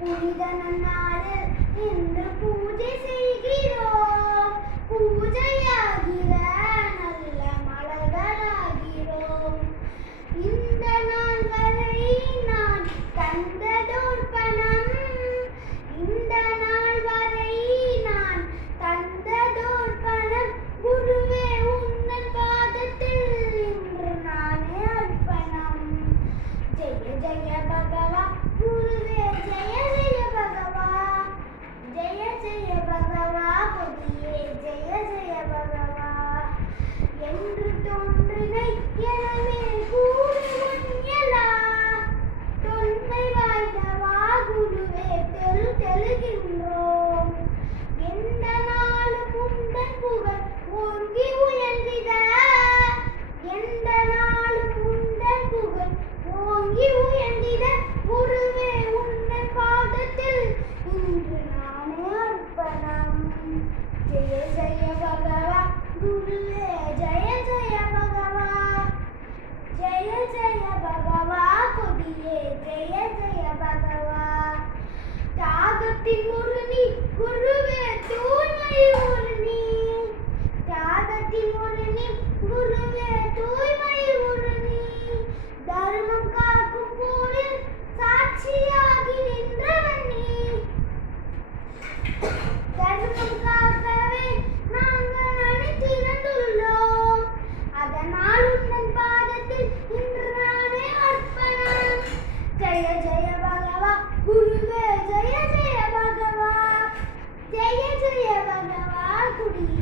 புனித நன்னாளில் இன்று பூஜை செய்கிறோம். பூஜையாகிற நல்ல மலர்களாகிறோம். இந்த நாள் வரை நான் தந்ததோர் பணம், இந்த நாள் வரை நான் தந்ததோர் பணம், குருவே உன்னன் பாதத்தில் இன்று நானே அர்ப்பணம். ஜெய ஜெய பகவா குருவே, ஜெய ஜெய பகவா, ஜெய ஜெய பகவா கொடியே, ஜெய ஜெய பகவா. என்று தோன்றினை எனவே கூறுவன்யலா, தொன்மை வாய்ந்தவா குருவே தெரு தெழுகின்றோம். எந்த நாளும் உந்தன் புகழ் ஓங்கி உயர்ந்திட, எந்த நாளும் உந்தன் புகழ் ஓங்கி உயர்ந்திட, குருவே உந்தன் பாதத்தில் இன்று நானே அர்ப்பணம். ஜெய ஜெய பகவா குருவே, ஜெய ஜெய பகவா, ஜெய ஜெய பகவா கொடியே, ஜெய ஜெய பகவா. தியாகத்தின் ஒரு நீ குருவே, தூய்மை ஒரு நீ, தியாகத்தின் ஒரு நீ குருவே, தூய்மை ஒரு நீ. தர்மம் காக்கும் போரில் சாட்சியாகி நின்றவன் நீ, தர்மம் காக்கவே நாங்கள் அணிதிரண்டுள்ளோம். அதனால் உன்னன் பாதத்தில் இன்று நானே அர்ப்பணம். ஜெய ஜெய பகவா குருவே, ஜெய ஜெய பகவா, ஜெய ஜெய பகவா குடி.